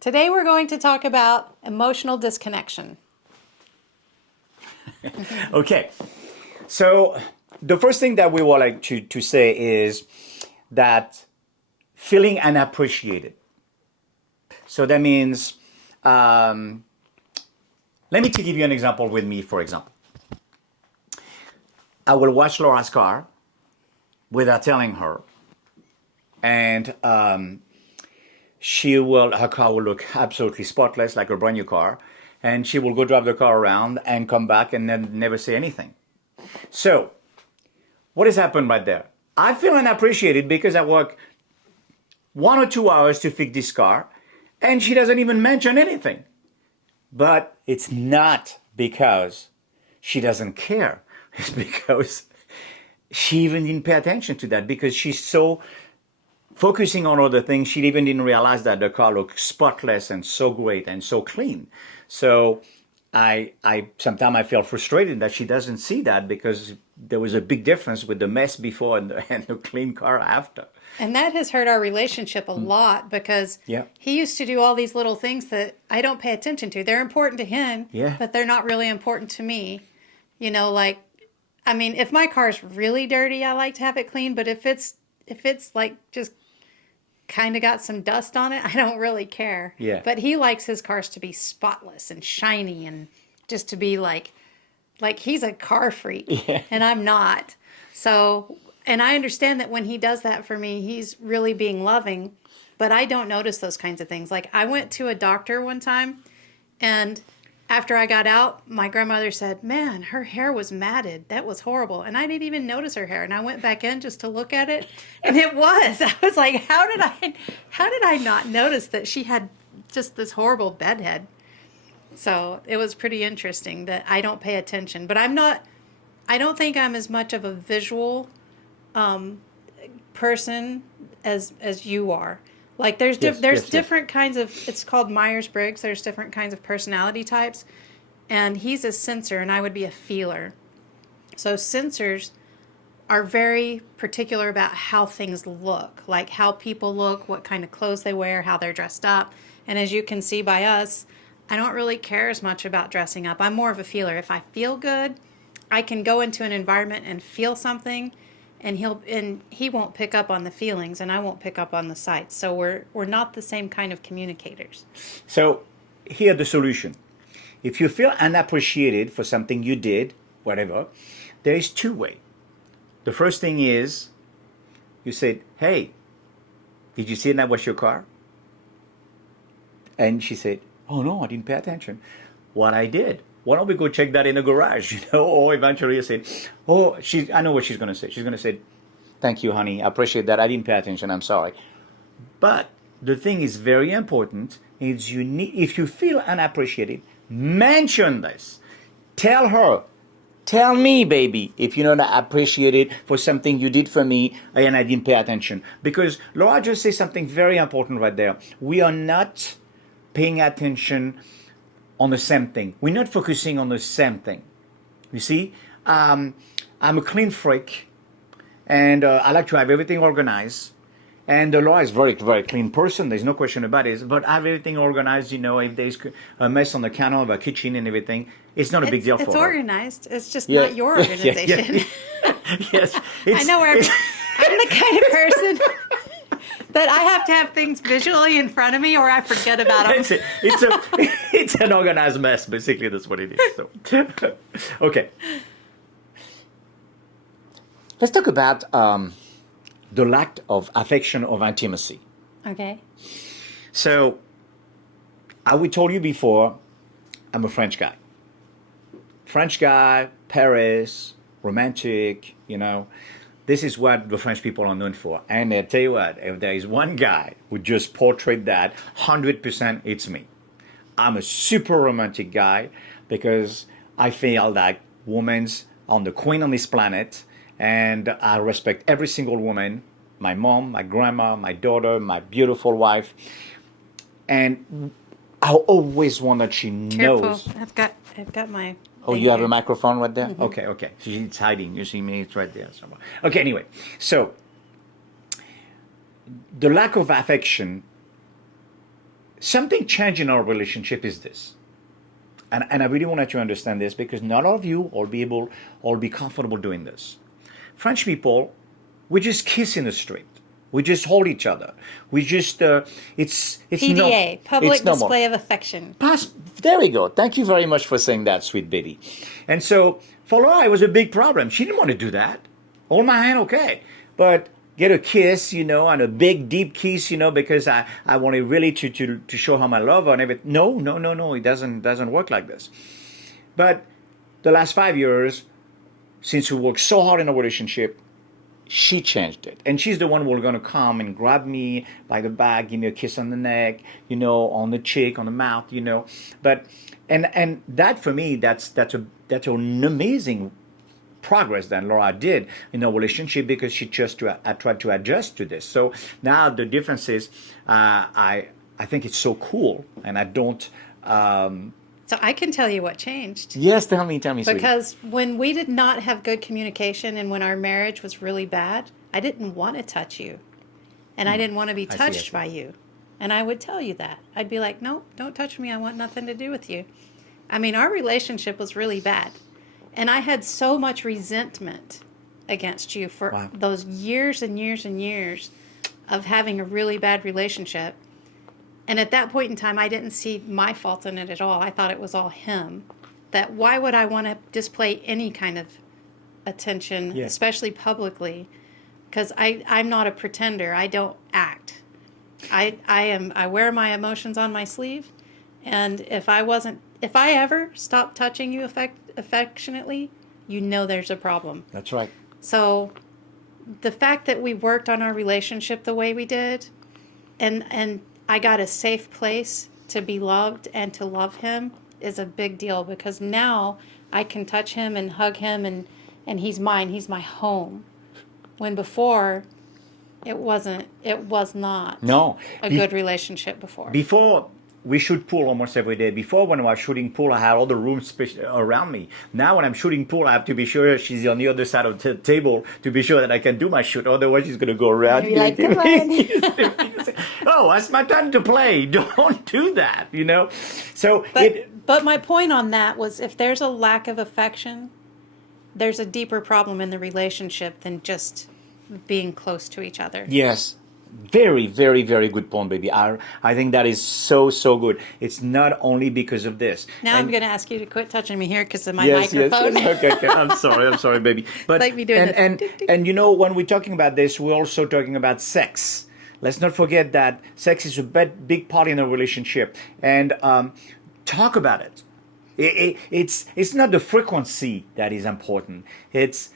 Today we're going to talk about emotional disconnection. Okay, so the first thing that we would like to say is that feeling unappreciated. So that means, let me to give you an example with me, for example. I will wash Laura's car without telling her, and her car will look absolutely spotless, like a brand new car, and she will go drive the car around and come back and then never say anything. So, what has happened right there? I feel unappreciated because I work 1 or 2 hours to fix this car, and she doesn't even mention anything. But it's not because she doesn't care. It's because she even didn't pay attention to that because she's so focusing on other things, she even didn't realize that the car looked spotless and so great and so clean. So I sometimes I feel frustrated that she doesn't see that because there was a big difference with the mess before and the clean car after. And that has hurt our relationship a lot because Yeah. he used to do all these little things that I don't pay attention to. They're important to him, Yeah. but they're not really important to me. I mean, if my car's really dirty, I like to have it clean, but if it's like just kind of got some dust on it, I don't really care. Yeah. But he likes his cars to be spotless and shiny and just to be like he's a car freak Yeah. and I'm not. So, and I understand that when he does that for me, he's really being loving, but I don't notice those kinds of things. Like I went to a doctor one time and after I got out, my grandmother said, "Man, her hair was matted. That was horrible." And I didn't even notice her hair. And I went back in just to look at it, and it was. I was like, "How did I not notice that she had just this horrible bedhead?" So, it was pretty interesting that I don't pay attention, but I don't think I'm as much of a visual person as you are. Like there's Yes. different kinds of, it's called Myers-Briggs. There's different kinds of personality types, and he's a sensor and I would be a feeler. So sensors are very particular about how things look, like how people look, what kind of clothes they wear, how they're dressed up. And as you can see by us, I don't really care as much about dressing up. I'm more of a feeler. If I feel good, I can go into an environment and feel something, and he won't pick up on the feelings and I won't pick up on the sights. So we're not the same kind of communicators. So here the solution. If you feel unappreciated for something you did, whatever, there is two ways. The first thing is you said, "Hey, did you see that was your car?" And she said, "Oh no, I didn't pay attention." What I did. Why don't we go check that in the garage, Or eventually I said, "Oh, I know what she's going to say. She's going to say, 'Thank you, honey. I appreciate that. I didn't pay attention. I'm sorry.'" But the thing is very important is if you feel unappreciated, mention this. Tell her, "Tell me, baby, if you're not appreciated for something you did for me and I didn't pay attention." Because Laura just said something very important right there. We are not paying attention on the same thing. We're not focusing on the same thing. You see, I'm a clean freak, and I like to have everything organized. And Laura is very, very clean person. There's no question about it. But I have everything organized. If there's a mess on the counter of a kitchen and everything, it's not a big deal for her. It's organized. It's just Yeah. not your organization. Yes, I know where I'm the kind of person that I have to have things visually in front of me or I forget about them. It's an organized mess. Basically, that's what it is. So, okay. Let's talk about the lack of affection, of intimacy. Okay. So, we told you before, I'm a French guy. French guy, Paris, romantic, This is what the French people are known for. And I tell you what, if there is one guy who just portrayed that, 100% it's me. I'm a super romantic guy because I feel like women's on the queen on this planet, and I respect every single woman, my mom, my grandma, my daughter, my beautiful wife. And I always want that she knows. Careful. I've got my... Oh, you have a microphone right there? Mm-hmm. Okay. It's hiding. You see me? It's right there somewhere. Okay, anyway. So, the lack of affection something changed in our relationship is this. And I really want you to understand this because not all of you will be able or be comfortable doing this. French people, we just kiss in the street. We just hold each other. We just it's PDA, no, public it's normal. display of affection. There we go. Thank you very much for saying that, sweet Betty. And so for Laura, it was a big problem. She didn't want to do that. Hold my hand, okay, but get a kiss, and a big deep kiss, because I wanted really to show her my love and everything. No. It doesn't work like this. But the last 5 years, since we worked so hard in a relationship, she changed it. And she's the one who's going to come and grab me by the back, give me a kiss on the neck, on the cheek, on the mouth, But, and that for me, that's an amazing progress that Laura did in our relationship because she just tried to adjust to this. So now the difference is, I think it's so cool and I don't, So I can tell you what changed. Yes, tell me, sweetie. Because when we did not have good communication and when our marriage was really bad, I didn't want to touch you. And I didn't want to be I see. touched by you. And I would tell you that. I'd be like, no, don't touch me. I want nothing to do with you. I mean, our relationship was really bad. And I had so much resentment against you for Wow. those years and years and years of having a really bad relationship. And at that point in time, I didn't see my fault in it at all. I thought it was all him. That why would I want to display any kind of attention, Yeah. especially publicly? Because I'm not a pretender. I don't act. I wear my emotions on my sleeve. And if I ever stopped touching you affectionately, there's a problem. That's right. So the fact that we worked on our relationship the way we did, and I got a safe place to be loved and to love him is a big deal because now I can touch him and hug him and he's mine. He's my home. When before, it was not No. a good relationship before. Before, we shoot pool almost every day. Before, when I was shooting pool, I had all the rooms around me. Now, when I'm shooting pool, I have to be sure she's on the other side of the table to be sure that I can do my shoot. Otherwise, she's going to go around. You're like, come on. Oh, it's my time to play. Don't do that, So, But my point on that was if there's a lack of affection, there's a deeper problem in the relationship than just being close to each other. yes. Very, very, very good point, baby. I think that is so good. It's not only because of this. Now I'm going to ask you to quit touching me here because of my Yes. microphone. Okay. I'm sorry, baby. But Like me doing and, this. and when we're talking about this, we're also talking about sex. Let's not forget that sex is a big part in a relationship, and talk about it. It's not the frequency that is important. It's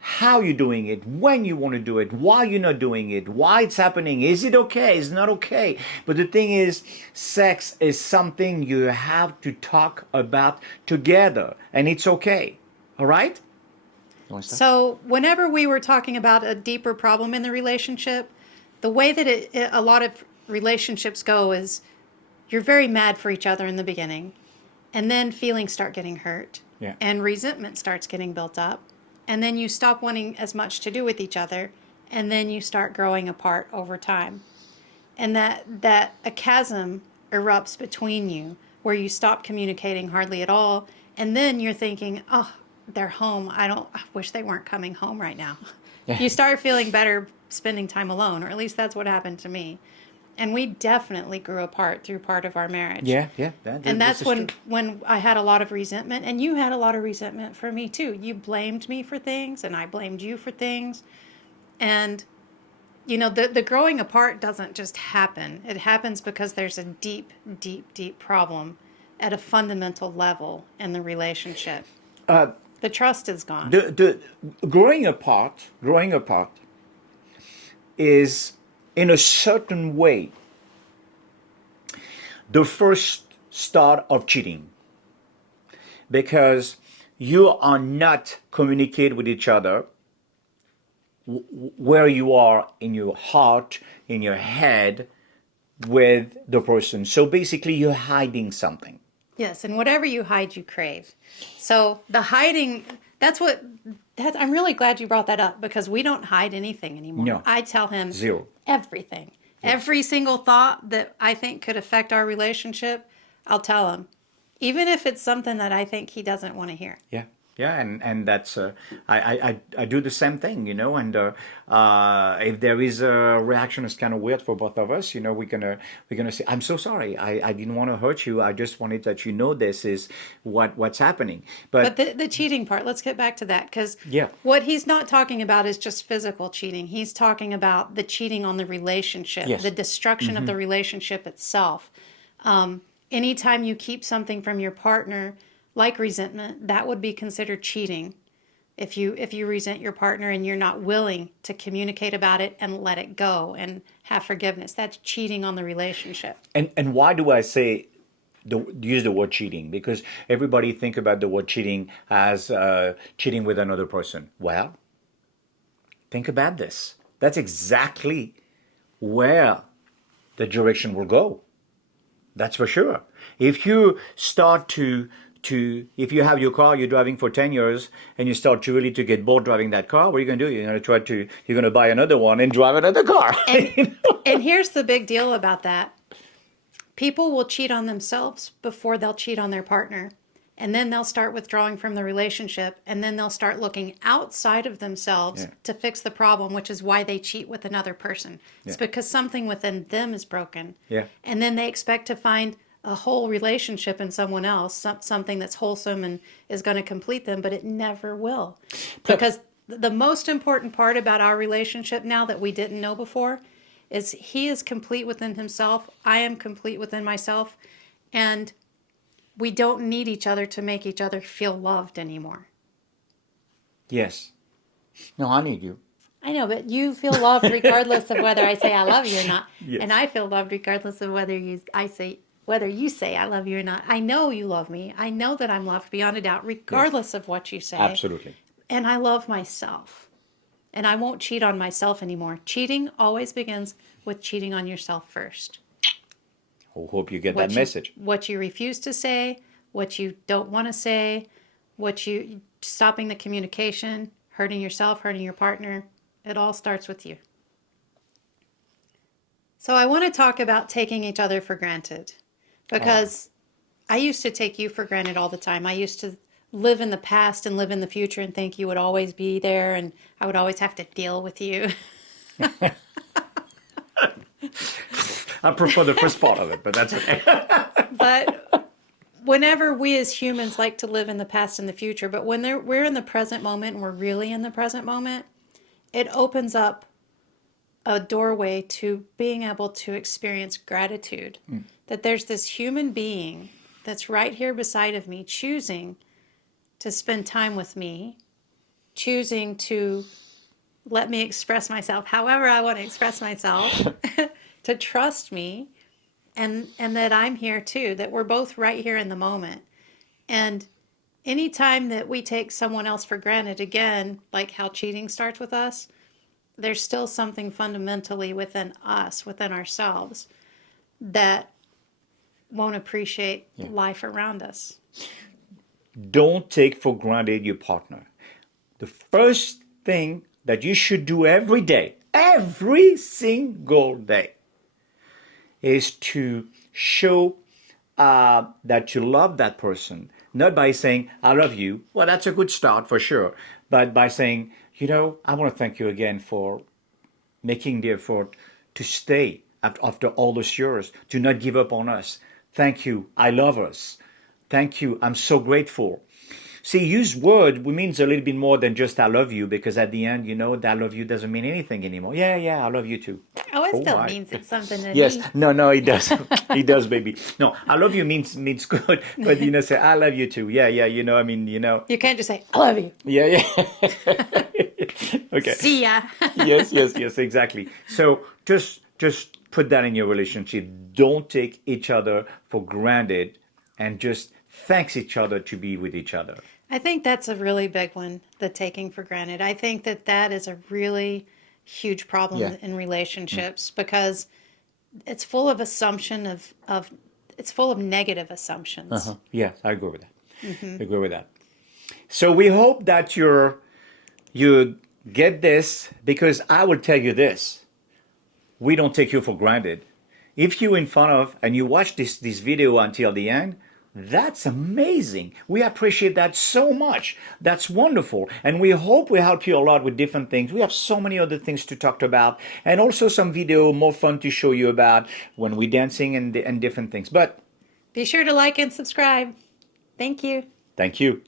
how you're doing it, when you want to do it, why you're not doing it, why it's happening, is it okay, is it not okay. But the thing is, sex is something you have to talk about together, and it's okay. All right? So whenever we were talking about a deeper problem in the relationship, the way that a lot of relationships go is you're very mad for each other in the beginning, and then feelings start getting hurt, Yeah. and resentment starts getting built up. And then you stop wanting as much to do with each other, and then you start growing apart over time. And that a chasm erupts between you where you stop communicating hardly at all, and then you're thinking, oh, they're home. I wish they weren't coming home right now. Yeah. You start feeling better spending time alone, or at least that's what happened to me. And we definitely grew apart through part of our marriage. Yeah. And that's this is true. when I had a lot of resentment, and you had a lot of resentment for me too. You blamed me for things, and I blamed you for things. And, the growing apart doesn't just happen. It happens because there's a deep, deep, deep problem at a fundamental level in the relationship. The trust is gone. The growing apart is, in a certain way, the first start of cheating, because you are not communicate with each other where you are in your heart, in your head, with the person. So basically, you're hiding something. Yes, and whatever you hide, you crave. So the hiding, I'm really glad you brought that up because we don't hide anything anymore. No. I tell him Zero. everything. Every single thought that I think could affect our relationship, I'll tell him, even if it's something that I think he doesn't want to hear. Yeah, yeah, and that's I do the same thing, and if there is a reaction that's kind of weird for both of us, we're gonna say, I'm so sorry, I didn't want to hurt you, I just wanted that this is what's happening, But but the cheating part, let's get back to that, because yeah, what he's not talking about is just physical cheating. He's talking about the cheating on the relationship, the yes, destruction of the relationship itself. Anytime you keep something from your partner, like resentment, that would be considered cheating. If you resent your partner and you're not willing to communicate about it and let it go and have forgiveness, that's cheating on the relationship. and why do I say use the word cheating? Because everybody think about the word cheating as cheating with another person. Well, think about this. That's exactly where the direction will go. That's for sure. If you start to if you have your car, you're driving for 10 years, and you start to really to get bored driving that car, what are you going to do? You're going to buy another one and drive another car. And and here's the big deal about that. People will cheat on themselves before they'll cheat on their partner. And then they'll start withdrawing from the relationship. And then they'll start looking outside of themselves Yeah. to fix the problem, which is why they cheat with another person. It's Yeah. because something within them is broken. Yeah. And then they expect to find a whole relationship in someone else, something that's wholesome and is going to complete them, but it never will. Because the most important part about our relationship now that we didn't know before is he is complete within himself. I am complete within myself. And we don't need each other to make each other feel loved anymore. Yes. No, I need you. I know, but you feel loved regardless of whether I say I love you or not. Yes. And I feel loved regardless of whether you say I love you or not. I know you love me. I know that I'm loved beyond a doubt, regardless of what you say. Absolutely. And I love myself. And I won't cheat on myself anymore. Cheating always begins with cheating on yourself first. I hope you get that message. What you refuse to say, what you don't want to say, stopping the communication, hurting yourself, hurting your partner. It all starts with you. So I want to talk about taking each other for granted, because I used to take you for granted all the time. I used to live in the past and live in the future and think you would always be there and I would always have to deal with you. I prefer the first part of it, but that's okay. But whenever we as humans like to live in the past and the future, but when we're in the present moment and we're really in the present moment, it opens up a doorway to being able to experience gratitude. That there's this human being that's right here beside of me, choosing to spend time with me, choosing to let me express myself however I want to express myself, to trust me, and that I'm here too, that we're both right here in the moment. And anytime that we take someone else for granted, again, like how cheating starts with us, there's still something fundamentally within us, within ourselves, that won't appreciate life around us. Don't take for granted your partner. The first thing that you should do every day, every single day, is to show that you love that person. Not by saying, I love you. Well, that's a good start for sure. But by saying, I want to thank you again for making the effort to stay after all those years, to not give up on us. Thank you. I love us. Thank you. I'm so grateful. See, use word means a little bit more than just I love you, because at the end, that I love you doesn't mean anything anymore. Yeah, I love you too. Oh, it still My. means it's something to Yes, me. no, it does. It does, baby. No, I love you means good, but say I love you too. Yeah, You can't just say, I love you. Yeah. Okay. See ya. Yes, exactly. So just put that in your relationship. Don't take each other for granted, and just thanks each other to be with each other. I think that's a really big one, the taking for granted. I think that is a really huge problem Yeah. in relationships, because it's full of it's full of negative assumptions. Yes, I agree with that. I agree with that. So we hope that you get this, because I will tell you this. we don't take you for granted. If you're in front of and you watch this video until the end, that's amazing. We appreciate that so much. That's wonderful. And we hope we help you a lot with different things. We have so many other things to talk about, and also some video more fun to show you about when we're dancing and different things. But Be sure to like and subscribe. Thank you. thank you.